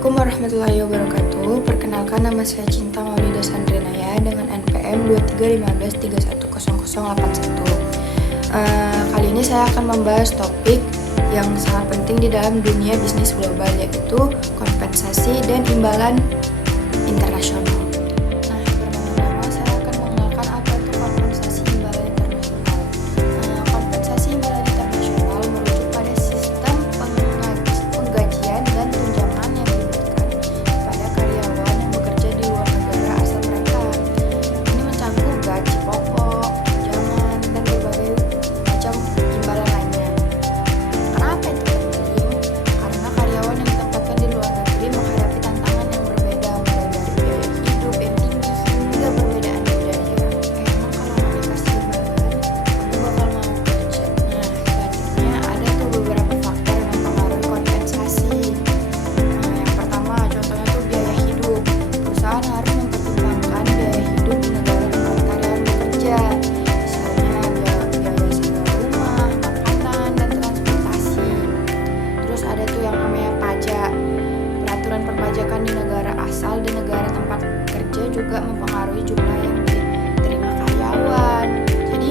Assalamualaikum warahmatullahi wabarakatuh. Perkenalkan, nama saya Cinta Maulida Sandrinaya dengan NPM 2315310081. Kali ini saya akan membahas topik yang sangat penting di dalam dunia bisnis global, yaitu kompensasi dan imbalan internasional. Nah, pertama-tama saya akan mengenalkan apa itu kompensasi imbalan internasional. Kompensasi imbalan internasional merujuk pada sistem penggajian dan tunjangan yang diberikan kepada karyawan yang bekerja di luar negara asal mereka. Ini mencakup gaji pokok, tunjangan, dan berbagai macam imbalan lainnya. Kenapa itu penting? Karena karyawan yang ditempatkan di luar negeri menghadapi tantangan yang berbeda, mulai dari biaya hidup yang tinggi hingga perbedaan budaya. Emang kalau nggak dikasih imbalan, kamu bakal mau kerja? Nah, selanjutnya ada tuh beberapa faktor yang mempengaruhi kompensasi. Yang pertama, contohnya tuh biaya hidup. Perusahaan harus mempertimbangkan biaya hidup di negara tempat karyawan bekerja. Misalnya biaya sewa rumah, makanan, dan transportasi. Terus ada tuh yang namanya pajak. Peraturan perpajakan di negara asal dan negara tempat kerja juga mempengaruhi jumlah yang diterima karyawan. Jadi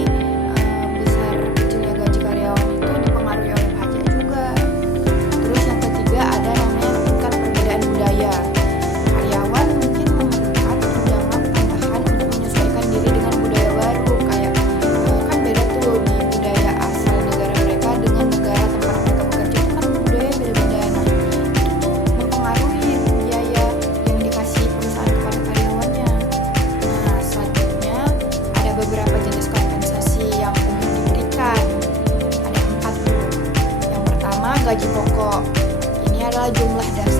besar kecilnya gaji karyawan itu dipengaruhi oleh pajak juga. Terus yang ketiga ada namanya tingkat perbedaan budaya. Karyawan mungkin memerlukan tunjangan tambahan untuk menyesuaikan diri dengan budaya baru. Kayak kan beda tuh di budaya asal negara mereka dengan negara tempat mereka bekerja, itu kan budaya beda-beda. Nah, itu tuh mempengaruhi biaya yang dikasih perusahaan kepada karyawannya. Nah, selanjutnya ada beberapa jenis kompensasi yang umum diberikan. Ada 4 tuh. Yang pertama, gaji pokok. Ini adalah jumlah dasar